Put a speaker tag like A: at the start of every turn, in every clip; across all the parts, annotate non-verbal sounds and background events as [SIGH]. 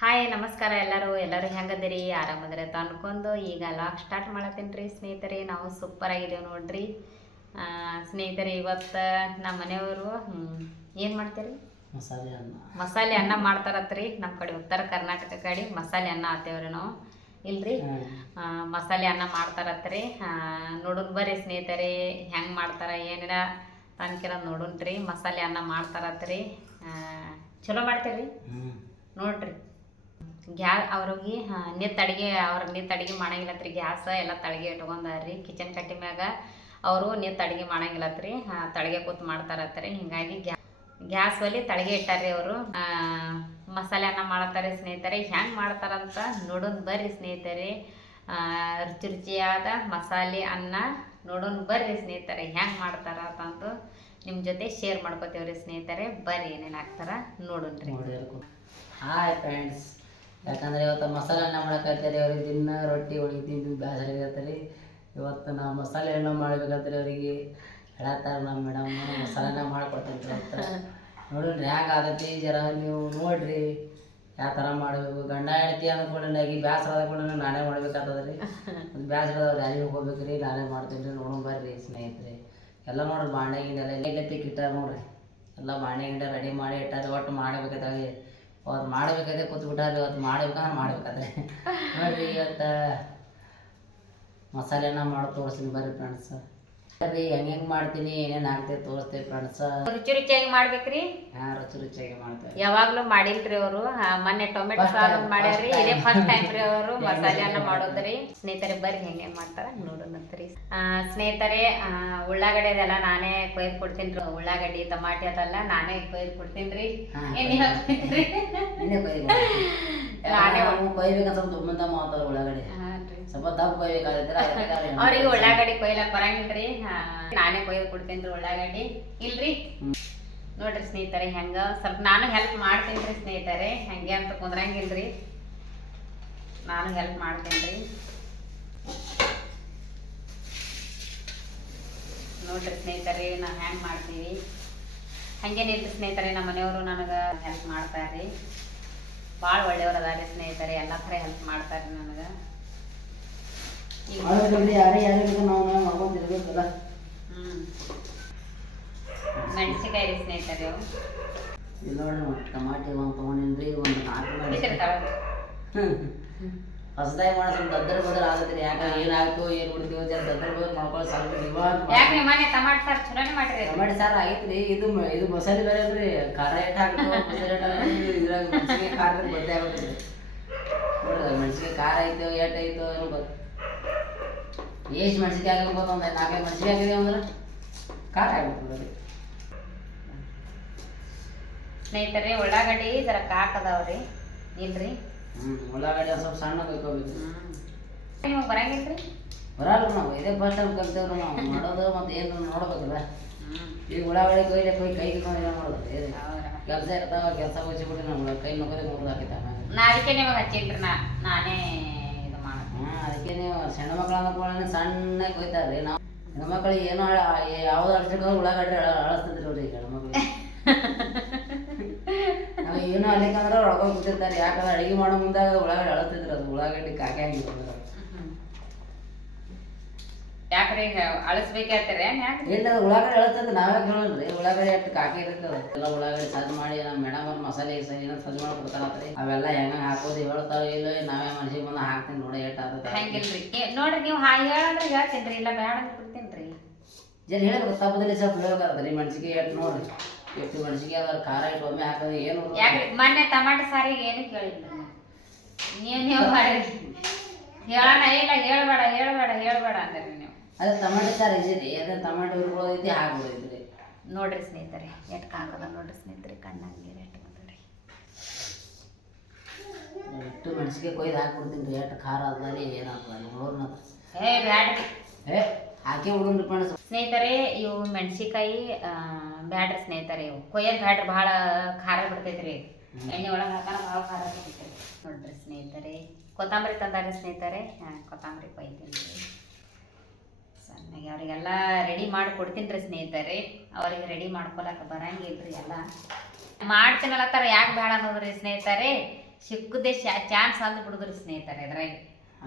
A: Hi ನಮಸ್ಕಾರ ಎಲ್ಲರೂ. ಎಲ್ಲರೂ ಹೆಂಗದಿರಿ? ಆರಾಮದ್ರೆ ಅಂತ ಅನ್ಕೊಂಡು ಈಗ ಲಾಕ್ ಸ್ಟಾರ್ಟ್ ಮಾಡತ್ತೀನಿ ರೀ ಸ್ನೇಹಿತರೆ ನಾವು ಸೂಪರ್ ಆಗಿದ್ದೇವೆ ನೋಡ್ರಿ. ಸ್ನೇಹಿತರೆ ಇವತ್ತು ನಮ್ಮ ಮನೆಯವರು ಏನು ಮಾಡ್ತೀರಿ?
B: ಮಸಾಲೆ ಅನ್ನ.
A: ಮಸಾಲೆ ಅನ್ನ ಮಾಡ್ತಾರತ್ರಿ. ನಮ್ಮ ಕಡೆ ಉತ್ತರ ಕರ್ನಾಟಕ ಕಡೆ ಮಸಾಲೆ ಅನ್ನ ಆತೇವ್ರಿ ನಾವು. ಇಲ್ರಿ? ಮಸಾಲೆ ಅನ್ನ ಮಾಡ್ತಾರತ್ರಿ. ನೋಡೋಣ ಬರ್ರಿ ಸ್ನೇಹಿತರೆ ಹೆಂಗೆ ಮಾಡ್ತಾರ ಏನಿಲ್ಲ ತನಕಿರ ನೋಡೋಣ್ರಿ ಮಸಾಲೆ ಅನ್ನ ಮಾಡ್ತಾರತ್ರಿ. ಚಲೋ ಮಾಡ್ತೀರಿ? ನೋಡ್ರಿ. ಗ್ಯಾ ಅವ್ರಿಗೆ ನಿತ್ ಅಡಿಗೆ ಅವ್ರ ನಿತ್ ಅಡಿಗೆ ಮಾಡಂಗಿಲ್ಲತ್ರಿ. ಗ್ಯಾಸ್ ಎಲ್ಲ ತಳಗೆ ಇಟ್ಕೊಂಡಾರ್ರಿ. ಕಿಚನ್ ಕಟ್ಟಿ ಮ್ಯಾಗ ಅವರು ನಿತ್ ಅಡಿಗೆ ಮಾಡಂಗಿಲ್ಲತ್ರಿ. ತಳಗೆ ಕೂತ್ ಮಾಡ್ತಾರತ್ರಿ. ಹಿಂಗಾಗಿ ಗ್ಯಾ, ಗ್ಯಾಸ್ ಒಲಿ ತಳಗೆ ರೀ ಅವರು. ಮಸಾಲೆ ಅನ್ನ ಮಾಡತ್ತಾರೆ ಸ್ನೇಹಿತರೆ. ಹೆಂಗೆ ಮಾಡ್ತಾರಂತ ನೋಡೋಣ ಬರ್ರಿ ಸ್ನೇಹಿತರೆ. ರುಚಿ ರುಚಿಯಾದ ಮಸಾಲೆ ಅನ್ನ ನೋಡೋಣ ಬರ್ರಿ ಸ್ನೇಹಿತರೆ. ಹೆಂಗೆ ಮಾಡ್ತಾರ ಅಂತಂದು ನಿಮ್ಮ ಜೊತೆ ಶೇರ್ ಮಾಡ್ಕೋತೀವ್ರಿ ಸ್ನೇಹಿತರೆ. ಬರ್ರಿ ಏನೇನು ಹಾಕ್ತಾರ ನೋಡೋನ್ರಿ
B: ನೋಡಿ ಹಾಯ್ ಫ್ರೆಂಡ್ಸ್ ಯಾಕಂದ್ರೆ ಇವತ್ತು ಮಸಾಲೆ ಅನ್ನ ಮಾಡಕತ್ತಾರೆ ಅವ್ರಿಗೆ, ದಿನ ರೊಟ್ಟಿ ಒಳಗೆ ತಿಂದು ಬೇಸರ ಇರತ್ತರಿ ಇವತ್ತು ನಾವು ಮಸಾಲೆ ಅನ್ನ ಮಾಡ್ಬೇಕಂದ್ರೆ ಅವರಿಗೆ ಹೇಳತ್ತಾರ ನಮ್ಮ ಮೇಡಮ್ ಮಸಾಲೆ ಅನ್ನ ಮಾಡ್ಕೊಟ್ಟಂತ ಅಂತ ನೋಡ್ರಿ ಹ್ಯಾಂಗ ಆಗತ್ತೆ ಜರ ನೀವು ನೋಡ್ರಿ. ಯಾವ ಥರ ಮಾಡಬೇಕು? ಗಂಡ ಹೆಂಡತಿ ಈಗ ಬೇಸರ ಆದ ಕೂಡ ನಾನೇ ಮಾಡ್ಬೇಕಾಗ್ತದ್ರಿ. ಅದು ಬೇಸರದವ್ರು ಯಾರಿಗೆ ಹೋಗ್ಬೇಕು ರೀ ನಾನೇ ಮಾಡ್ತೀನಿ ರೀ, ನೋಡೋಣ ಬರ್ರಿ ಸ್ನೇಹಿತರೆ. ಎಲ್ಲ ನೋಡ್ರಿ ಬಾಂಡೆ ಗಿಂಡೆ ಎಲ್ಲ ಇಲ್ಲತ್ತಿ ಇಟ್ಟಾರ ನೋಡ್ರಿ. ಎಲ್ಲ ಗಿಂಡೆ ರೆಡಿ ಮಾಡಿ ಇಟ್ಟಾರೆ ಒಟ್ಟು ಮಾಡ್ಬೇಕಾದ್ರೆ. ಅವತ್ತು ಮಾಡಬೇಕಾದ್ರೆ ಕೂತ್ ಬಿಟ್ಟಾರ ಇವತ್ತು ಮಾಡ್ಬೇಕಂದ್ರೆ ಮಾಡ್ಬೇಕಾದ್ರೆ. ನೋಡ್ರಿ ಇವತ್ತು ಮಸಾಲೆನ ಮಾಡಿ ತೋರಿಸ್ತೀನಿ ಬರ್ರಿ ಫ್ರೆಂಡ್ಸ್ ಬರ್ರಿ ಹೆಂಗೆ ಹೆಂಗೆ ಮಾಡ್ತೀನಿ ಏನೇನು ಆಗ್ತೈತೆ ತೋರಿಸ್ತೀವಿ ಫ್ರೆಂಡ್ಸ್.
A: ರುಚಿ ರುಚಿಯಾಗಿ ಮಾಡ್ಬೇಕ್ರಿ?
B: ಹಾಂ ರುಚಿ ರುಚಿಯಾಗಿ ಮಾಡ್ತೇವೆ.
A: ಯಾವಾಗ್ಲೂ ಮಾಡಿಲ್ರಿ ಅವರು. ಮೊನ್ನೆ ಟೊಮೆಟೊ ಸಾರು
B: ಮಾಡ್ಯಾರಿ
A: ಮಾಡ್ಯಾರ್ರಿ. ಇದೇ ಫಸ್ಟ್ ಟೈಮ್ ರೀ ಅವರು. [LAUGHS]
B: ಹೆಂಗ್
A: ಮಸಾಲೆ ಅನ್ನ
B: ಹೆಂಗ್
A: ಮಾಡೋದ್ರಿ. ಸ್ನೇಹಿತರೆ ಬರ್ರಿ ಹೆಂಗೆ ಮಾಡ್ತಾರ ನೋಡೋಣಂತ್ರಿ ಸ್ನೇಹಿತರೆ ಉಳ್ಳಾಗಡ್ಡೆ ಉಳ್ಳಾಗಡ್ಡಿ ಅದೆಲ್ಲ ನಾನೇ ಕೊಯ್ದು ಕೊಡ್ತೀನಿ ರೀ. ಉಳ್ಳಾಗಡ್ಡಿ ಟಮಾಟಿ ಅದೆಲ್ಲ ನಾನೇ ಕೊಯ್ದು ಕೊಡ್ತೀನಿ ರೀ. ಎಣ್ಣೆ ಹಾಕ್ತೀನಿ
B: ನೀನೇ ಕೊಯ್ಬೇಕಂತ ತುಂಬಂತ ಮಾತಾಡ ಒಳಗಡೆ ಸ್ವಲ್ಪ ದಪ್ಪ ಕೊಯ್ಬೇಕಾದ್ರೆ
A: ಅವ್ರಿಗೆ ಉಳ್ಳಾಗಡ್ಡಿ ಕೊಯ್ಲಕ್ ಬರಂಗಿಲ್ರಿ. ನಾನೇ ಕೊಯ್ದು ಕೊಡ್ತೀನಿ ರೀ ಉಳ್ಳಾಗಡ್ಡಿ. ಇಲ್ರಿ? ನೋಡ್ರಿ ಸ್ನೇಹಿತರೆ ಹೆಂಗ ಸ್ವಲ್ಪ ನಾನು ಹೆಲ್ಪ್ ಮಾಡ್ತೀನಿ ರೀ ಸ್ನೇಹಿತರೆ. ಹೆಂಗೆ ಅಂತ ಕುಂದ್ರಂಗಿಲ್ರಿ. ನಾನು ಹೆಲ್ಪ್ ಮಾಡ್ತೀನಿ ರೀ. ನೋಡ್ರಿ ಸ್ನೇಹಿತರೆ ನಾವು ಹೆಂಗೆ ಮಾಡ್ತೀವಿ. ಹಂಗೇನಿಲ್ರಿ ಸ್ನೇಹಿತರೆ ನಮ್ಮ ಮನೆಯವರು ನನಗೆ ಹೆಲ್ಪ್ ಮಾಡ್ತಾರೆ. ಭಾಳ ಒಳ್ಳೆಯವ್ರು ಅದಾರೆ ಸ್ನೇಹಿತರೆ ಎಲ್ಲ ಥರ ಹೆಲ್ಪ್ ಮಾಡ್ತಾರೆ ನನಗೆ.
B: ಮಾಡ್ಬೇಕಂದ್ರೆ ಯಾರೇ ಯಾರೇ ಬೇಕು ನಾವು ನಾವು
A: ಮೆಣಸಿಕಾಯಿ ರೀ ಸ್ನೇಹಿತರೆ. ಅವು
B: ನೋಡಿ ಟಮಾಟಿ ಒಂದು ತೊಗೊಂಡಿನ್ರಿ ಒಂದು ನಾಲ್ಕು
A: ಬಿಟ್ಟಿರ್ತಾವ
B: ಹೊಸದಾಗಿ ಮಾಡೋ ಸ್ವಲ್ಪ ದದ್ರ ಬದ್ರ ಆಗತ್ರಿ ಯಾಕೆ ಏನಾಗ್ತು ಏನು ಬಿಡ್ತೀವಿ ಜರ ದದ್ರ ಬದ್ರ ಮಾಡ್ಕೊಳ್ಳೋ ಸ್ವಲ್ಪ ಇವಾಗ
A: ಯಾಕೆ ನಿಮ್ಮ ಮನೆ ಟಮಾಟ ಸಾರು ಚಲೋನೇ ಮಾಡಿರಿ?
B: ಟಮಾಟಿ ಸಾರು ಆಗೈತ್ರಿ ಇದು ಇದು ಮಸಾಲೆ ಬೇರೆ ಅಲ್ರಿ ಖಾರ ಏಟ್ ಹಾಕ್ಬೇಕು ಮಸಾಲೆ ಏಟ್ ಹಾಕ್ಬೇಕು ಇದ್ರಾಗ ಮೆಣಸಿಗೆ ಖಾರ ಬದ್ದೆ ನೋಡ್ರಿ ಮೆಣಸಿಗೆ ಖಾರ ಐತೋ ಏಟ್ ಐತೋ ಏನೋ ಗೊತ್ತು ಎಷ್ಟು ಮೆಣಸಿಗೆ ಆಗಿರ್ಬೋದು ಒಂದು ನಾಲ್ಕೈದು ಮೆಣಸಿಗೆ ಆಗಿದೆ ಅಂದ್ರೆ? ಖಾರ ಆಗ್ಬಿಡ್ತದೆ
A: ಸ್ನೇಹಿತರೆ ಉಳ್ಳಾಗಡ್ಡಿ ಜರ ಕಾಕದವ್ರಿ. ಇಲ್ರಿ?
B: ಹ್ಞೂ ಉಳ್ಳಾಗಡ್ಡಿ ಒಂದ್ ಸ್ವಲ್ಪ ಸಣ್ಣ ಕೊಯ್ಕೋಬೇಕು
A: ನೀವು ಬರಂಗಿಲ್ರಿ?
B: ಬರಲ್ಲ ನಾವು. ಇದೇ ಫಸ್ಟ್ ಟೈಮ್ ಕಲ್ತೇವ್ರಿ ನಾವು. ಮಾಡೋದು ಮತ್ತೆ ಏನು ನೋಡ್ಬೇಕಲ್ಲ. ಈಗ ಉಳ್ಳಾಗಡ್ಡಿ ಕೊಯ್ಲೆ ಕೊಯ್ ಕೈ ಕಿತ್ಕೊಂಡು ಮಾಡೋದು. ಕೆಲಸ ಇರ್ತಾವ ಕೆಲಸ ಮುಗಿಸ್ಬಿಟ್ಟು ನಾವು ಕೈ ನೋಕರಿ ಮುರಿದು ಹಾಕಿತ್ತ
A: ನಾ ಅದಕ್ಕೆ ನಿಮಗೆ ಹಚ್ಚಿಲ್ರಿ ನಾ ನಾನೇ ಇದು ಮಾಡ
B: ಹಾಂ ಅದಕ್ಕೆ ನೀವು ಸಣ್ಣ ಮಕ್ಳು ಅಂದ್ಕೊಳ್ಳಿ ಸಣ್ಣ ಕೊಯ್ತಾರ್ರಿ ನಾವು ಹೆಣ್ಮಕ್ಳಿಗೆ ಏನೋ ಯಾವ್ದು ಅಡ್ಸಕ್ಕೆ ಉಳ್ಳಾಗಡ್ಡಿ ಅಳಸ್ತದ್ರಿ ಅವ್ರಿಗೆ ಹೆಣ್ಮಕ್ಳಿಗೆ ನಾವು ಏನೋ ಅಲ್ಲಿಕಂದ್ರೆ ಒಳಗೋಗಿ ಕೂತಿರ್ತಾರೆ. ಯಾಕಂದ್ರೆ ಅಡಿಗೆ ಮಾಡೋ ಮುಂದಾಗ ಉಳ್ಳಾಗಡ್ಡಿ ಅಳಸ್ತಿದ್ರು ಅದು ಉಳ್ಳಾಗಡ್ಡಿ ಕಾಕೆ ಹಂಗಿಲ್ಲ
A: ಯಾಕ್ರಿ ಅಳಿಸ್ಬೇಕಾಗ್ತಾರೆ ಯಾಕೆ
B: ಇಲ್ಲ ಅದು ಉಳ್ಳಾಗಡ್ಡಿ ಅಳಸ್ತದ ನಾವೇ ಕೇಳೋಣ್ರಿ ಉಳ್ಳಾಗಡ್ಡಿ ಎಷ್ಟು ಕಾಕಿ ಇರ್ತದೆ? ಎಲ್ಲ ಉಳ್ಳಾಗಡ್ಡಿ ಸಜ್ಜು ಮಾಡಿ ನಮ್ಮ ಮೇಡಮ್ ಅವ್ರ ಮಸಾಲೆ ಸರಿ ಏನೋ ಸಜ್ಜು ಮಾಡಿ ಕೊಡ್ತಾರತ್ರಿ. ಅವೆಲ್ಲ ಹೆಂಗ ಹಾಕೋದು ಹೇಳ್ತಾರೋ ಇಲ್ಲ ನಾವೇ ಮನ್ಸಿಗೆ ಬಂದು ಹಾಕ್ತೀನಿ ನೋಡಿ
A: ಹಂಗಿಲ್ರಿ. ನೋಡ್ರಿ ನೀವು ಹೇಳಂದ್ರೆ ಹೇಳ್ತೀನಿ ಇಲ್ಲ ಬೇಡ ಅಂದ್ರೆ ಬಿಡ್ತೀನಿ ರೀ
B: ಜನ ತಪ್ಪದಲ್ಲಿ ಸ್ವಲ್ಪ ನೋಡ್ರಿ. ಎಷ್ಟು ಮೆಣಸಿಗೆ ಅದ್ರ ಖಾರ ಇಟ್ಟು ಒಮ್ಮೆ ಹಾಕೋದು ಏನು
A: ಯಾಕ್ರಿ? ಮೊನ್ನೆ ಟಮಾಟೆ ಸಾರಿಗೆ ಏನು ಕೇಳಿಲ್ಲ. ನೀವು ನೀವು ಹೇಳೋಣ ಇಲ್ಲ ಹೇಳ್ಬೇಡ ಹೇಳ್ಬೇಡ ಹೇಳ್ಬೇಡ ಅಂದ್ರಿ ನೀವು.
B: ಅದು ಟಮಾಟೆ ಸಾರು ಈಸಿ ರೀ ಅದೇ ಟಮಾಟೆ ಹುರ್ಕೊಳ್ಳೋದೈತಿ ಹಾಕ್ಬಿಡೈತಿ
A: ನೋಡ್ರಿ ಸ್ನೇಹಿತರೆ ಎಟ್ ಹಾಕೋದ ನೋಡ್ರಿ ಸ್ನೇಹಿತರೆ ಕಣ್ಣಾಗ ನೀರು ಎಟ್ ಬಂದ್ರಿ
B: ಎಷ್ಟು ಮೆಣಸಿಗೆ ಕೊಯ್ದು ಹಾಕ್ಬಿಡ್ತೀನಿ ರೀ ಎಷ್ಟು ಖಾರ ಆದ್ಮೇಲೆ ಏನಾಗ್ತದೆ ನೋಡ್ರಿ
A: ಏ ಬ್ಯಾಡ್ರಿ.
B: ಏ ಹಾಕಿ ಹುಡುಗ್ರಿ ಫ್ರೆಂಡ್ಸ್
A: ಸ್ನೇಹಿತರೆ ಇವು ಮೆಣಸಿಕಾಯಿ ಬ್ಯಾಡ್ರಿ ಸ್ನೇಹಿತರೆ ಇವು. ಕೊಯ್ಯೋದು ಬ್ಯಾಡ್ರಿ ಭಾಳ ಖಾರ ಬಿಡ್ತೈತ್ರಿ. ಎಣ್ಣೆ ಒಳಗೆ ಹಾಕೋಣ ಭಾಳ ಖಾರ ಬಿಡ್ತೈತ್ರಿ. ನೋಡ್ರಿ ಸ್ನೇಹಿತರೆ ಕೊತ್ತಂಬರಿ ತಂದಾರೆ ಸ್ನೇಹಿತರೆ. ಹಾಂ ಕೊತ್ತಂಬರಿ ಕೊಯ್ತೀನಿ ಸಣ್ಣಗೆ ಅವರಿಗೆಲ್ಲ ರೆಡಿ ಮಾಡಿ ಕೊಡ್ತೀನಿ ರೀ ಸ್ನೇಹಿತರೆ. ಅವ್ರಿಗೆ ರೆಡಿ ಮಾಡ್ಕೊಳಕ್ಕೆ ಬರಂಗಿಲ್ರಿ ಎಲ್ಲ. ಮಾಡ್ತೀನಲ್ಲ ಥರ ಯಾಕೆ ಬೇಡ ಅನ್ನೋದ್ರಿ ಸ್ನೇಹಿತರೆ. ಸಿಕ್ಕದೆ ಚಾನ್ಸ್ ಅಂದ್ ಬಿಡುದ್ರಿ ಸ್ನೇಹಿತರೆ ಅದ್ರಾಗ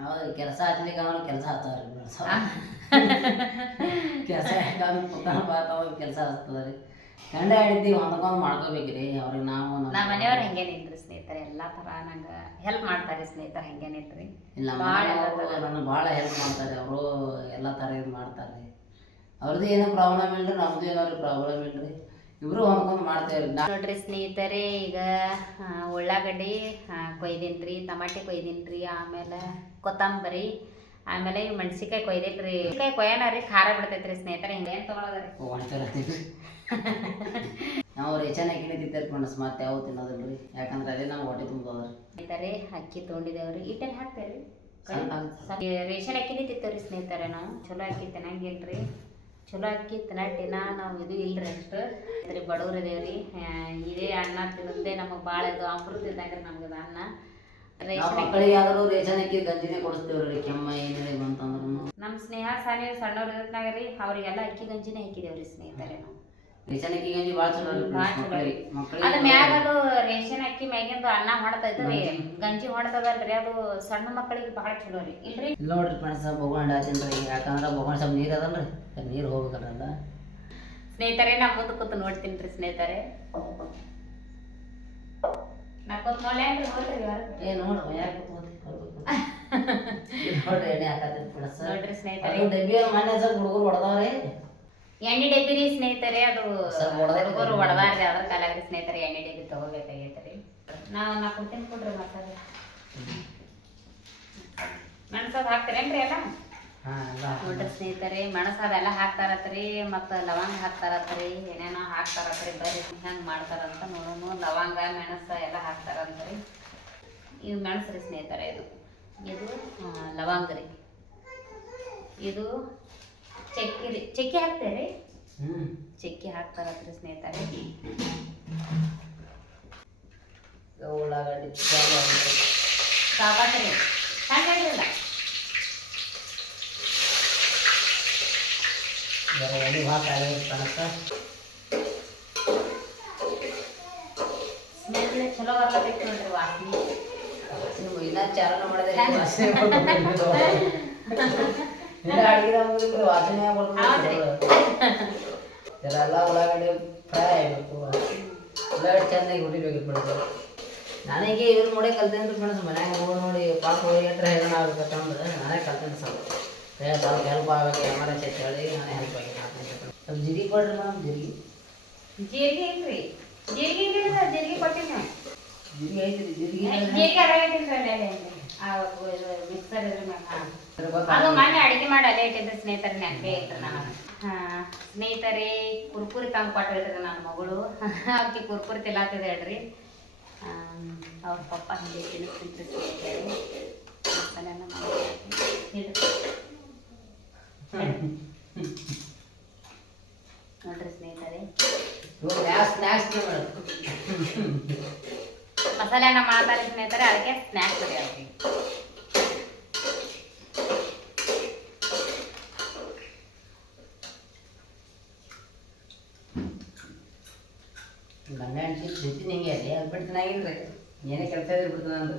B: ಹೌದು ಕೆಲಸ ಹಚ್ಲಿಕ್ಕೆ ಅವನು ಕೆಲಸ ಹತ್ತವ್ರಿ ಕೆಲಸ ಕೆಲಸ ಹಚ್ತದ ರೀ ಗಂಡ ಹಿಡಿತೀವಿ ಹೊಂದ್ಕೊಂಡು ಮಾಡ್ಕೋಬೇಕ್ರಿ. ಅವ್ರಿಗೆ ನಾವು ನಮ್ಮ-
A: ಮನೆಯವ್ರು ಹಂಗೇನಿಲ್ರಿ ಸ್ನೇಹಿತರೆ ಎಲ್ಲಾ ತರ ನಂಗೆ ಹೆಲ್ಪ್ ಮಾಡ್ತಾರೆ ಸ್ನೇಹಿತರೆ ರೀ
B: ಇಲ್ಲ
A: ಭಾಳ
B: ನನ್ನ ಭಾಳ ಹೆಲ್ಪ್ ಮಾಡ್ತಾರೆ ಅವರು ಎಲ್ಲ ಥರ ಇದು ಮಾಡ್ತಾರೆ. ಅವ್ರದ್ದು ಏನೋ ಪ್ರಾಬ್ಲಮ್ ಇಲ್ರಿ ನಮ್ದು ಏನೋ ಪ್ರಾಬ್ಲಮ್ ಇಲ್ರಿ ಇವರು ಹೊಂದ್ಕೊಂಡು ಮಾಡ್ತೇವ್ರಿ ನಾ
A: ನೋಡ್ರಿ ಸ್ನೇಹಿತರೆ ಈಗ ಉಳ್ಳಾಗಡ್ಡಿ ಉಳ್ಳಾಗಡ್ಡಿ ರೀ ಕೊಯ್ದೀನ್ರಿ ಟಮಾಟಿ ರೀ ಆಮೇಲೆ ಕೊತ್ತಂಬರಿ ಆಮೇಲೆ ಈ ಮೆಣಸಿನ್ಕಾಯಿ ರೀ ಮೆಣಸಿನ್ಕಾಯಿ ಕೊಯ್ಯೋಣ ರೀ ಖಾರ ಬಿಡ್ತೈತ್ರಿ ಸ್ನೇಹಿತರೆ ಹಿಂಗೆ ಏನು ತೊಗೊಳೋದ್ರಿ [LAUGHS]
B: ನಾವು ರೇಷನ್ ಅಕ್ಕಿ ತಿಂತೇವೆ ಫ್ರೆಂಡ್ಸ್ ಮತ್ತೆ ಯಾವ ತಿನ್ನೋದಿಲ್ರಿ? ಯಾಕಂದ್ರೆ ಅದೇ ನಾವು ಹೊಟ್ಟೆ ತುಂಬೋದ್ರಿ
A: ಸ್ನೇಹಿತರೆ ಅಕ್ಕಿ ತೊಗೊಂಡಿದ್ದೇವ್ರಿ ಹಾಕ್ತೇವ್ರಿ?
B: ಸ್ವಲ್ಪ ಹಾಕ್ತಾರೆ.
A: ಈ ರೇಷನ್ ಅಕ್ಕಿನೇ ತಿಂತೇವ್ರಿ ಸ್ನೇಹಿತರೆ ನಾವು. ಚಲೋ ಅಕ್ಕಿ ತಿನ್ನಂಗಿಲ್ರಿ ಚಲೋ ಅಕ್ಕಿ ತಿನ್ನಟ್ಟಿನ ನಾವು ಇದು ಇಲ್ರಿ ಅಷ್ಟು. ರೀ ಬಡವ್ರು ಇದೇವ್ರಿ. ಇದೇ ಅನ್ನ ತಿನ್ನೋದೇ ನಮಗೆ ಭಾಳ ಇದು ಅಮೃತ ಇದ್ದಂಗ್ರಿ ನಮ್ಗೆ ಅದು ಅನ್ನ.
B: ನಾವು
A: ರೇಷನ್ ಅಕ್ಕಿ
B: ಮಕ್ಕಳಿಗೆ ಆದರೂ ರೇಷನ್ ಅಕ್ಕಿ ಗಂಜಿನೇ ಕೊಡಿಸ್ತೇವ್ರಿ ಕೆಮ್ಮ ಏನಿದೆ ಬಂತಂದ್ರೂ
A: ನಮ್ಮ ಸ್ನೇಹ ಸಾನಿ ಸಣ್ಣವ್ರು ಇದ್ದಾಗ ರೀ ಅವರಿಗೆಲ್ಲ ಅಕ್ಕಿ ಗಂಜಿನೇ ಹಾಕಿದೇವ್ರಿ ಸ್ನೇಹಿತರೆ ನಾವು.
B: ರೇಷನ್ ಅಕ್ಕಿ ಗಂಜಿ ಭಾಳ ಚಲೋ ರೀ
A: ಭಾಳ ಚಲೋ ರೀ.
B: ಮಕ್ಕಳಿಗೆ
A: ಅದು ಮ್ಯಾಗ ಅದು ರೇಷನ್ ಅಕ್ಕಿ ಮ್ಯಾಗಿಂದು ಅನ್ನ ಹೊಡ್ತೈತ್ರಿ ಗಂಜಿ ಹೊಡ್ತದಲ್ರಿ ಅದು ಸಣ್ಣ ಮಕ್ಕಳಿಗೆ ಭಾಳ ಚಲೋ ರೀ. ಇಲ್ರಿ?
B: ನೋಡ್ರಿ ಫ್ರೆಂಡ್ಸ್ ಬೊಗೊಂಡ ಹಚ್ಚಿನ್ರಿ ಯಾಕಂದ್ರೆ ಭಗವಾನ್ ಸ್ವಲ್ಪ ನೀರು ಅದಲ್ರಿ. ನೀರು ಹೋಗ್ಬೇಕಲ್ಲ
A: ಸ್ನೇಹಿತರೆ ನಾ ಮುಂದೆ ಕೂತು ನೋಡ್ತೀನಿ ರೀ ಸ್ನೇಹಿತರೆ. ನಾ ಕೂತ್ ನೋಡ್ಲೇನ್ರಿ ನೋಡ್ರಿ
B: ಏ ನೋಡು ಯಾಕೆ [LAUGHS] ನೋಡ್ರಿ ಎಣ್ಣೆ ಹಾಕತ್ತೀನಿ ಫ್ರೆಂಡ್ಸ್.
A: ನೋಡ್ರಿ ಸ್ನೇಹಿತರೆ.
B: ಡಬ್ಬಿ ಮನೆ ಸ್ವಲ್ಪ ಹುಡುಗರು ಹೊಡೆದವ್ರಿ.
A: ಎಣ್ಣೆ ಡಬ್ಬಿ ರೀ ಸ್ನೇಹಿತರೆ ಅದು ಹುಡುಗರು ಹೊಡೆದಾರ್ರಿ ಅದ್ರ ಕಾಲಾಗ್ರಿ ಸ್ನೇಹಿತರೆ ಎಣ್ಣೆ ಡಬ್ಬಿ ತಗೋಬೇಕಾಗೈತ್ರಿ ನಾವು ನಾ ಕೊಡ್ತೀನಿ ಕೊಡ್ರಿ ಮಸಾಲೆ ಮೆಣಸದು ಹಾಕ್ತೀರೇನ್ರಿ ಎಲ್ಲ? ನೋಡ್ರಿ ಸ್ನೇಹಿತರೆ ಮೆಣಸು ಅದೆಲ್ಲ ಹಾಕ್ತಾರತ್ರಿ ಮತ್ತು ಲವಂಗ ಹಾಕ್ತಾರತ್ರಿ ಏನೇನೋ ಹಾಕ್ತಾರತ್ರಿ ಬರ್ರಿ ಹೆಂಗೆ ಮಾಡ್ತಾರಂತ ನೋಡೋಣ ಲವಂಗ ಮೆಣಸ ಎಲ್ಲ ಹಾಕ್ತಾರಂತ್ರಿ. ಇವು ಮೆಣಸು ರೀ ಸ್ನೇಹಿತರೆ ಇದು. ಇದು ಲವಂಗ ರೀ. ಇದು ಚಕ್ಕಿ ರೀ ಚಕ್ಕಿ ಹಾಕ್ತೇರಿ
B: ಹ್ಞೂ
A: ಚಕ್ಕಿ ಹಾಕ್ತಾರತ್ರಿ ಸ್ನೇಹಿತರೆ
B: ಉಳ್ಳಾಗಡ್ಡಿ ಚಾಲು ಆಗಿದೆ.
A: ಸಾಬಾಸ್ ರೀ ಸಣ್ಣ
B: ಜರ ಎಣ್ಣೆ ಭಾಳ ಆಗಿರುತ್ತೆ ಕಣಕ್ಕ
A: ಸ್ಮೆಲ್ ಚಲೋ ಬರ್ಲತ್ತೈತಿ ನೋಡ್ರಿ ವಾಸನೆ
B: ವಾಸನೆ ಇನ್ನ ಚಾರಣ ಮಾಡಿದ್ರೆ ವಾಸನೆ. ಎಲ್ಲ ಉಳ್ಳಾಗಡ್ಡಿ ಫ್ರೈ ಆಗಬೇಕು ಉಳ್ಳಾಗಡ್ಡಿ ಚೆನ್ನಾಗಿ ಹುರಿಬೇಕು ಬಿಡೋದು ನನಗೆ ಇವ್ರು ನೋಡೇ ಕಲ್ತೇನ್ರಿ ಫ್ರೆಂಡ್ಸ್ ಮನ್ಯಾಗ ನೋಡಿ ನೋಡಿ ಪಾಪ ಹೋಗಿ ಹತ್ರ ಹೇಳೋಣ ಆಗ್ಬೇಕಂದ್ರೆ ನಾನೇ ಕಲ್ತೇನೆ ಸ್ವಲ್ಪ ಸ್ವಲ್ಪ ಹೆಲ್ಪ್ ಆಗ್ಬೇಕು ಯಾಮಾರ ಅಂತ ಹೇಳಿ ನಾನೇ ಹೆಲ್ಪ್ ಆಗಿ ಸ್ವಲ್ಪ ಜಿರಿಗೆ ಕೊಡ್ರಿ ಮೇಡಮ್ ಜಿರಿಗೆ
A: ಜೀರಿಗೆ ಐತ್ರಿ ಜೀರಿಗೆ ಇಲ್ಲ ಜೀರಿಗೆ ಕೊಟ್ಟಿನಿ
B: ಜೀರಿಗೆ ಐತ್ರಿ ಜೀರಿಗೆ
A: ಜೀರಿಗೆ ಅದಾಗೈತಿಲ್ರಿ ಮಿಕ್ಸರ್ ಇದ್ರಿ ಮ್ಯಾಗ ಹಾಂ ಅದು ಮೊನ್ನೆ ಅಡಿಗೆ ಮಾಡಿ ಅಲ್ಲೇ ಇಟ್ಟಿದ್ದೆ ಸ್ನೇಹಿತರೆ ನೆನಪೇ ಇಲ್ರಿ ನಾನು ಹಾ, ಸ್ನೇಹಿತರೆ ಕುರ್ಕುರಿ ತಂದು ಕೊಟ್ಟಿದ್ರಿ ನನ್ನ ಮಗಳು. ಆಕೆ ಕುರ್ಕುರಿ ತಿಲ್ಲಾತಿದೆ ಹೇಳ್ರಿ. ಅವ್ರ ಪಪ್ಪ ಹಿಂಗೆ ತಿನ್ನಿಸ್ತಿದ್ರು ತಿಂತ್ರಿ. ನೋಡ್ರಿ ಸ್ನೇಹಿತರೆ.
B: ಮಸಾಲೆ
A: ಮಸಾಲೆನ ಮಾಡ್ತಾರೆ ಸ್ನೇಹಿತರೆ ಅದಕ್ಕೆ ಸ್ನ್ಯಾಕ್ಸ್ ರೀ
B: ಗಂಡ ಹೆಂಡತಿ ಪ್ರೀತಿ ನಿಂಗೆ ಅಲ್ಲಿ ಅದು ಬಿಟ್ಟು ಚೆನ್ನಾಗಿಲ್ರಿ ಏನೇ ಕೆಲಸ ಇದ್ರೆ ಬಿಡ್ತದೆ ಅಂದ್ರೆ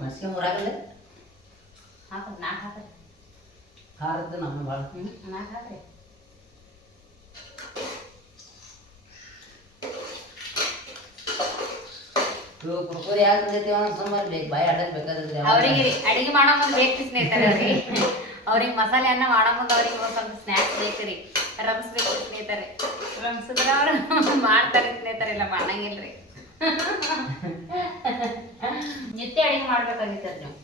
B: ಮಸ್ಕೆ ಮೂರಾಗಲ್ಲ?
A: ಹಾಕ ನಾಲ್ಕು ಹಾಕ್ರಿ
B: ಖಾರದ್ದು ನಮ್ಮ ಭಾಳ.
A: ನಾಲ್ಕು ಹಾಕ್ರಿ
B: ಕುರ್ಕುರಿ ಯಾಕೆ ಅನ್ನೋ ಸುಮಾರು ಬೇಕು ಬಾಯಿ ಆಡಕ್ ಬೇಕಾದ್ರೆ
A: ಅವ್ರಿಗೆ ಅಡಿಗೆ ಮಾಡೋ ಮುಂದೆ ಬೇಕು ಸ್ನೇಹಿತರೆ ಅವ್ರಿಗೆ. ಮಸಾಲೆ ಅನ್ನ ಮಾಡೋ ಮುಂದೆ ಅವ್ರಿಗೆ ಒಂದ್ ಸ್ವಲ್ಪ ಸ್ನ್ಯಾಕ್ಸ್ ಬೇಕು ರೀ ರಮಿಸ್ಬೇಕು ಸ್ನೇಹಿತರೆ ಅವ್ರು ಮಾಡ್ತಾರೆ ಸ್ನೇಹಿತರೆ ಇಲ್ಲ ಮಾಡಂಗಿಲ್ರಿ. ನಿತ್ಯ ಅಡಿಗೆ ಮಾಡ್ಬೇಕಾಗಿತ್ತು ನೀವು.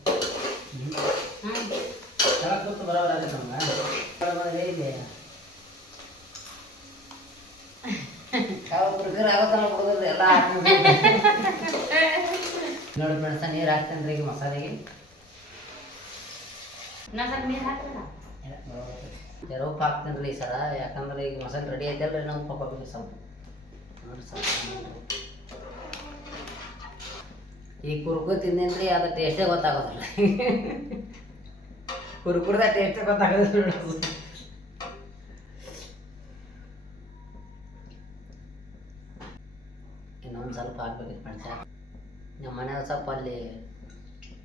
B: ನೋಡಿ ಮೆಣಸ ನೀರು ಹಾಕ್ತೇನೆ ಈಗ ಮಸಾಲೆಗೆ.
A: ನಾ ಸ್ವಲ್ಪ ನೀರು ಹಾಕ್ರಲ್ಲ
B: ಜರ ಹಾಕ್ತೀನಿ ರೀ ಈ ಸಲ ಯಾಕಂದ್ರೆ ಈಗ ಮಸಾಲೆ ರೆಡಿ ಐತಲ್ಲ ರೀ ನಾವು ಪಾಪ ಬಿ ಸ್ವಲ್ಪ. ಈ ಕುರ್ಕು ತಿಂದೇನು ರೀ ಅದು ಟೇಸ್ಟೇ ಗೊತ್ತಾಗೋದಿಲ್ಲ. ಕುರ್ಕುರ್ದ ಟೇಸ್ಟೇ ಗೊತ್ತಾಗೋದಿಲ್ಲ ಇನ್ನೊಂದು ಸ್ವಲ್ಪ ಹಾಕ್ಬೇಕಿತ್ತು ಫ್ರೆಂಡ್ಸ ನಮ್ಮ ಮನೆಯವ್ರು ಸ್ವಲ್ಪ ಅಲ್ಲಿ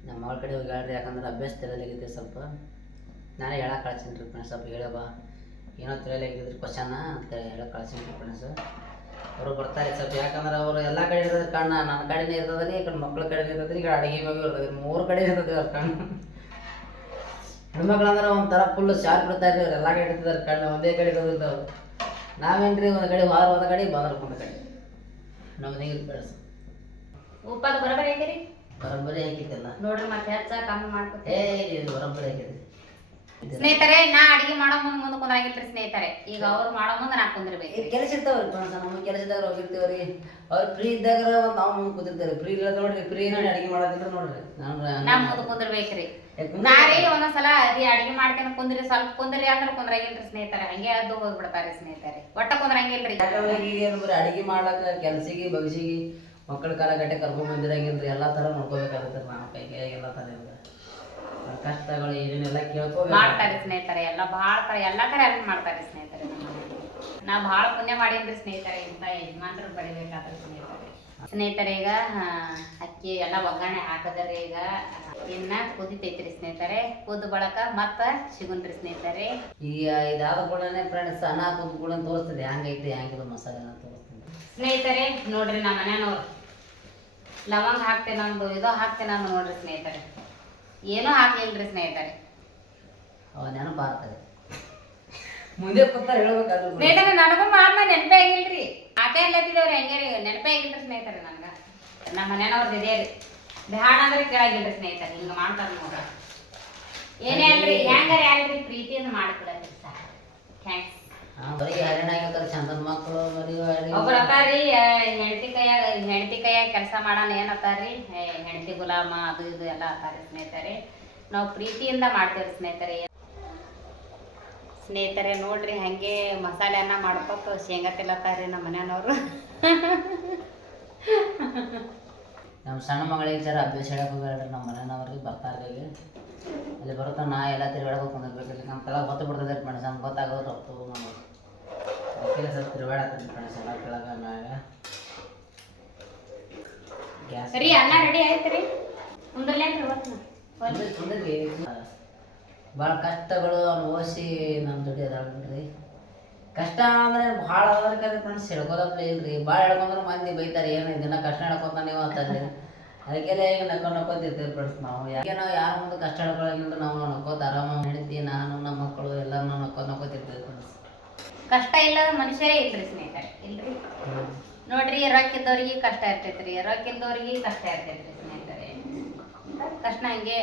B: ನಮ್ಮ ಮಗಳ ಕಡೆ ಹೇಳ್ರಿ ಯಾಕಂದ್ರೆ ಅಭ್ಯಾಸ ತಿಳಿಯಲಾಗಿದೆ ಸ್ವಲ್ಪ. ನಾನೇ ಹೇಳಕ್ಕೆ ಕಳ್ಸೀನಿ ರೀ ಫ್ರೆಂಡ್ಸ್ ಸ್ವಲ್ಪ ಬಾ. ಏನೋ ತಿಳಿಯಲಾಗಿದ್ರಿ ಕ್ವಶನ ಅಂತ ಹೇಳಕ್ಕೆ ಕಳ್ಸೀನಿ ರೀ ಫ್ರೆಂಡ್ಸ್ ಅವರು ಬರ್ತಾರೆ ಸ್ವಲ್ಪ ಯಾಕಂದ್ರೆ ಅವರು ಎಲ್ಲ ಕಡೆ ಇರ್ತದೆ ಕಣ್ಣ. ನನ್ನ ಕಡೆನೇ ಇರ್ತದೆ ರೀ ಈ ಕಡೆ ಮಕ್ಳ ಕಡೆ ಇರ್ತದೆ ರೀ ಈ ಕಡೆ ಅಡುಗೆ ಮ್ಯಾಗೂ ಇರ್ತದೆ ಮೂರು ಕಡೆ ಇರ್ತದೆ ಅವ್ರ ಕಣ್ಣು. ಹೆಣ್ಮಕ್ಳಂದ್ರೆ ಒಂಥರ ಫುಲ್ ಶಾರ್ಪ್ ಇರ್ತಾ ರೀ ಅವ್ರು ಎಲ್ಲ ಕಡೆ ಇರ್ತದೆ ಕಣ್ಣು ಒಂದೇ ಕಡೆ ಇರೋದಿರ್ತಾವೆ ನಾವೇನು ರೀ ಒಂದು ಕಡೆ ವಾರ ಒಂದು ಕಡೆ ಬಂದ್ರೆ ಒಂದು ಕಡೆ. ನಮ್ಮ ನೀರು ಬೆಳೆಸ
A: ಉಪ್ಪಾಗ ಬರೋಬರಿ ರೀ
B: ಬರಬರಿ ಹಾಕಿದ್ದಲ್ಲ.
A: ನೋಡ್ರಿ ಮತ್ತೆ ಹೆಚ್ಚ ಕಮ್ಮಿ ಮಾಡ್ಕೊ
B: ಏ ಇದು ಬರಬರಿ ಹಾಕಿದ್ರಿ
A: ಸ್ನೇಹಿತರೆ ನಾ ಅಡಿಗೆ ಮಾಡೋ ಮುಂದೆ ಮುಂದೆ ಕುಂದ್ರಾಗಿಲ್ರಿ ಸ್ನೇಹಿತರೆ. ಈಗ ಅವ್ರು ಮಾಡೋ ಮುಂದೆ ನಾ ಕುಂದಿರ್ಬೇಕು.
B: ಕೆಲಸ ಇರ್ತಾವ್ರಿ ನಮ್ಮ ಕೆಲಸದಾಗ ಹೋಗಿರ್ತೀವ್ರಿ ಅವ್ರು ಫ್ರೀ ಇದ್ದಾಗ ನಾವು ಮುಂದೆ ಕುಂದಿರ್ತಾರೆ ಫ್ರೀ ಇಲ್ಲ ನೋಡ್ರಿ ಫ್ರೀ ನೋಡಿ ಅಡಿಗೆ ಮಾಡೋದಿಲ್ಲ ನೋಡ್ರಿ.
A: ನಾ ಮುಂದೆ ಕುಂದಿರ್ಬೇಕ್ರಿ. ನಾರೇ ಒಂದೊಂದ್ಸಲ ಅದೇ ಅಡಿಗೆ ಮಾಡ್ಕೊಂಡು ಕುಂದ್ರಿ ಸ್ವಲ್ಪ ಕುಂದ್ರಿ ಅಂದ್ರೆ ಕುಂದ್ರಾಗಿಲ್ರಿ ಸ್ನೇಹಿತರೆ. ಹಂಗೆ ಅದು ಹೋಗ್ಬಿಡ್ತಾರೆ ಸ್ನೇಹಿತರೆ. ಒಟ್ಟ ಕುಂದ್ರಂಗಿಲ್ರಿ.
B: ಯಾಕಂದ್ರೆ ಅಡಿಗೆ ಮಾಡಕ ಕೆಲ್ಸಿಗೆ ಬಗ್ಸಿಗೆ ಮಕ್ಕಳ ಕಾಲ ಗಟ್ಟೆ ಕರ್ಕೊಂಡ್ ಬಂದಿರಂಗಿಲ್ರಿ. ಎಲ್ಲಾ ತರ ನೋಡ್ಕೋಬೇಕಾಗುತ್ತೆ ನಾವು ಕೈಗೆ ಎಲ್ಲಾ ಅವ್ರ ಕಷ್ಟಗಳು ಏನೇನೆಲ್ಲ ಕೇಳ್ಕೊಬೇಕು.
A: ಮಾಡ್ತಾರೆ ಸ್ನೇಹಿತರೆ ಎಲ್ಲ ಭಾಳ ತರ ಎಲ್ಲ ತರ ಹೆಲ್ಪ್ ಮಾಡ್ತಾರೆ ಸ್ನೇಹಿತರೆ. ನಾ ಭಾಳ ಪುಣ್ಯ ಮಾಡೀನ್ರಿ ಸ್ನೇಹಿತರೆ ಇಂಥ ಯಜಮಾನ್ರು ಪಡಿಬೇಕಾದ್ರೆ ಸ್ನೇಹಿತರೆ. ಸ್ನೇಹಿತರೆ ಈಗ ಅಕ್ಕಿ ಎಲ್ಲ ಒಗ್ಗರಣೆ ಹಾಕದ್ರಿ ಈಗ. ಇನ್ನ ಕುದಿತೈತ್ರಿ ಸ್ನೇಹಿತರೆ ಕುದ್ದು ಬಳಕ ಮತ್ತ ಸಿಗುನ್ರಿ ಸ್ನೇಹಿತರೆ.
B: ಈಗ ಇದಾದ ಕೂಡಲೇ ಫ್ರೆಂಡ್ಸ್ ಸಣ್ಣ ಕುದ್ದು ಕೂಡ ತೋರಿಸ್ತದೆ. ಹಂಗೈತೆ ಹೆಂಗಿಲ್ಲ ಮಸಾಲೆ ಅಂತ ತೋರಿಸ್ತದೆ.
A: ಸ್ನೇಹಿತರೆ ನೋಡ್ರಿ ನಮ್ಮ ಮನೆಯವ್ರು. ಲವಂಗ ಹಾಕ್ತೇನೆ ಅಂದು ಇದು ಹಾಕ್ತೇನೆ ನೋಡ್ರಿ ಸ್ನೇಹಿತರೆ. ಏನೂ ಹಾಕ್ಲಿಲ್ರಿ ಸ್ನೇಹಿತರೆ.
B: ನೆನಪಾಗ್ತದೆ [LAUGHS] ಮುಂದೆ ಕೂತ ಹೇಳ್ಬೇಕಾದ್ರೆ
A: ಸ್ನೇಹಿತರೆ ನನಗೂ ಮಾಡ ನೆನಪೇ ಆಗಿಲ್ರಿ. ಆಟೇ ಇಲ್ಲತ್ತಿದೇವ್ರಿ ಹೆಂಗೆ ರೀ? ನೆನಪೇ ಆಗಿಲ್ರಿ ಸ್ನೇಹಿತರೆ ನನಗೆ. ನಮ್ಮ ಮನೆಯವ್ರದ್ದು ಇದೇ ರೀ. ಬ್ಯಾಡ ಅಂದ್ರೆ ಕೇಳಾಗಿಲ್ರಿ ಸ್ನೇಹಿತರೆ ಹಿಂಗೆ ಮಾಡ್ತಾರೆ ನೋಡ ಏನೇ ಅಲ್ರಿ ಹೆಂಗಾರ ಯಾರಿಗ್ರಿ ಪ್ರೀತಿಯನ್ನು ಮಾಡ್ಕೊಡತ್ರಿ ಸರ್ ಥ್ಯಾಂಕ್ಸ್. ಹೆಂಡತಿ ಕೈಯಾಗ ಹೆಂಡತಿ ಕೈಯಾಗ ಕೆಲಸ ಮಾಡೋಣ ಏನತ್ತಾರ್ರಿ ಹೆಂಡತಿ ಗುಲಾಮ ಅದು ಇದು ಎಲ್ಲ ಅತ್ತಾರಿ ಸ್ನೇಹಿತರೆ. ನಾವು ಪ್ರೀತಿಯಿಂದ ಮಾಡ್ತೇವ್ರಿ ಸ್ನೇಹಿತರೆ. ಸ್ನೇಹಿತರೆ ನೋಡ್ರಿ ಹಂಗೆ ಮಸಾಲೆ ಅನ್ನ ಮಾಡ್ಕೊತ ಶೇಂಗಾ ತಿಲ್ಲತ್ತಾರ್ರಿ ನಮ್ಮ ಮನೆಯವ್ರು.
B: ನಮ್ಮ ಸಣ್ಣ ಮಗಳಿಗೆ ಜರ ಅಭ್ಯಾಸ ಹೇಳಕ್ ಹೋಗ್ಯಾಡ್ರಿ ನಮ್ಮ ಮನೆಯವ್ರಿಗೆ ಬರ್ತಾರೆ ಇಲ್ಲಿ. ಅಲ್ಲಿ ಬರುತ್ತಾ ನಾ ಎಲ್ಲ ತಿರುಗಾಡಬೇಕು ಕುಂದಿರ್ಬೇಕು ಇಲ್ಲಿ ನಮ್ಮ ತಲೆ ಗೊತ್ತು ಬಿಡ್ತದೆ ನಮ್ಗೆ ಗೊತ್ತಾಗೋದು ತಪ್ಪು ಕೆಲಸ ತಿರುಗಾಡತ್ತೀನಿ ಫ್ರೆಂಡ್ಸ್ ಎಲ್ಲ ಕೆಳಗ ಮ್ಯಾಗ ಗ್ಯಾಸ್
A: ರೀ ಅನ್ನ ರೆಡಿ ಆಯ್ತು ರೀ? ಇವತ್ತು
B: ಭಾಳ ಕಷ್ಟಗಳು ಅನುಭವಿಸಿ ನಮ್ಮ ದುಡ್ಡು ಅದಾಳ್ರಿ ಕಷ್ಟ ಅಂದ್ರೆ ಭಾಳ ಫ್ರೆಂಡ್ಸ್ ಹೇಳ್ಕೊದಪ್ಲೆ ಇಲ್ರಿ. ಭಾಳ ಹೇಳ್ಕೊಂಡ್ರೆ ಮಂದಿ ಬೈತಾರೆ ಏನು ಇದನ್ನ ಕಷ್ಟ ಹೇಳ್ಕೊತ ನೀವು ಅಂತಂದ್ರೆ. ಅದಕ್ಕೆಲ್ಲ ಈಗ ನಕ್ಕೊಂಡು ನಕ್ಕೋತಿರ್ತೀವಿ ಫ್ರೆಂಡ್ಸ್ ನಾವು. ಯಾಕೆ ನಾವು ಯಾರ ಮುಂದೆ ಕಷ್ಟ ನಾವು ನಕ್ಕೋತ ಆರಾಮ ಹೆಂಡತಿ ನಾನು ನಮ್ಮ ಮಕ್ಕಳು ಎಲ್ಲರೂ ನಕ್ಕೋತ ನಕ್ಕೋತಿರ್ತೀವಿ ಫ್ರೆಂಡ್ಸ್
A: ಕಷ್ಟ ಇಲ್ಲದ ಮನುಷ್ಯರೇ ಇಲ್ರಿ ಸ್ನೇಹಿತರೆ, ಇಲ್ರಿ? ನೋಡ್ರಿ ರೊಕ್ಕ ಇದ್ದವ್ರಿಗೆ ಕಷ್ಟ ಇರ್ತೈತ್ರಿ, ರೊಕ್ಕ ಇಲ್ದವ್ರಿಗೆ ಕಷ್ಟ ಇರ್ತೈತ್ರಿ ಸ್ನೇಹಿತರೆ. ಕಷ್ಟ ಹಂಗೆ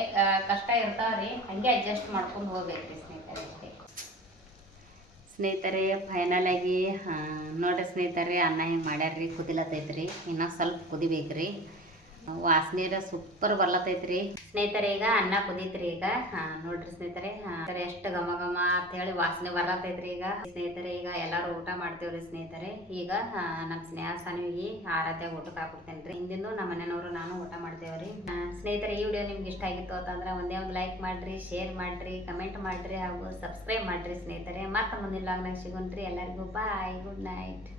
A: ಕಷ್ಟ ಇರ್ತಾವ್ರಿ, ಹಂಗೆ ಅಡ್ಜಸ್ಟ್ ಮಾಡ್ಕೊಂಡು ಹೋಗ್ಬೇಕ್ರಿ ಸ್ನೇಹಿತರೆ ಸ್ನೇಹಿತರೆ ಫೈನಲ್ ಆಗಿ ನೋಡ್ರಿ ಸ್ನೇಹಿತರೆ, ಅನ್ನ ಹಿಂಗೆ ಮಾಡ್ಯಾರ್ರಿ? ಕುದಿಲತ್ತೈತ್ರಿ ಇನ್ನೂ ಸ್ವಲ್ಪ ಕುದಿಬೇಕ್ರಿ. ವಾಸನೆ ಸೂಪರ್ ಬರ್ಲತೈತ್ರಿ ಸ್ನೇಹಿತರೆ, ಈಗ ಅನ್ನ ಕುದೀತ್ರಿ ಈಗ. ನೋಡ್ರಿ ಸ್ನೇಹಿತರೆ ಎಷ್ಟು ಘಮ ಘಮ ಅಂತ ಹೇಳಿ ವಾಸನೆ ಬರ್ಲತೈತ್ರಿ ಈಗ. ಸ್ನೇಹಿತರೆ, ಈಗ ಎಲ್ಲಾರು ಊಟ ಮಾಡ್ತೇವ್ರಿ ಸ್ನೇಹಿತರೆ. ಈಗ ನಮ್ಮ ಸ್ನೇಹ ಸನಿವಿಗೆ ಆರತೆ ಊಟಕ್ಕೆ ಹಾಕ್ಬಿಡ್ತೇನೆ ರೀ. ಹಿಂದಿಂದು ನಮ್ಮ ಮನೆಯವರು ನಾನು ಊಟ ಮಾಡ್ತೇವ್ರಿ. ಸ್ನೇಹಿತರೆ, ಈ ವಿಡಿಯೋ ನಿಮ್ಗೆ ಇಷ್ಟ ಆಗಿತ್ತು ಅಂತಂದ್ರೆ ಒಂದೇ ಒಂದು ಲೈಕ್ ಮಾಡ್ರಿ ಶೇರ್ ಮಾಡ್ರಿ ಕಮೆಂಟ್ ಮಾಡ್ರಿ ಹಾಗೂ ಸಬ್ಸ್ಕ್ರೈಬ್ ಮಾಡ್ರಿ ಸ್ನೇಹಿತರೆ. ಮತ್ತೆ ಮುಂದಿನ ಲಾಗ್ನಾಗ ಸಿಗೋಣ್ರಿ. ಎಲ್ಲರಿಗೂ ಬಾಯ್ ಗುಡ್ ನೈಟ್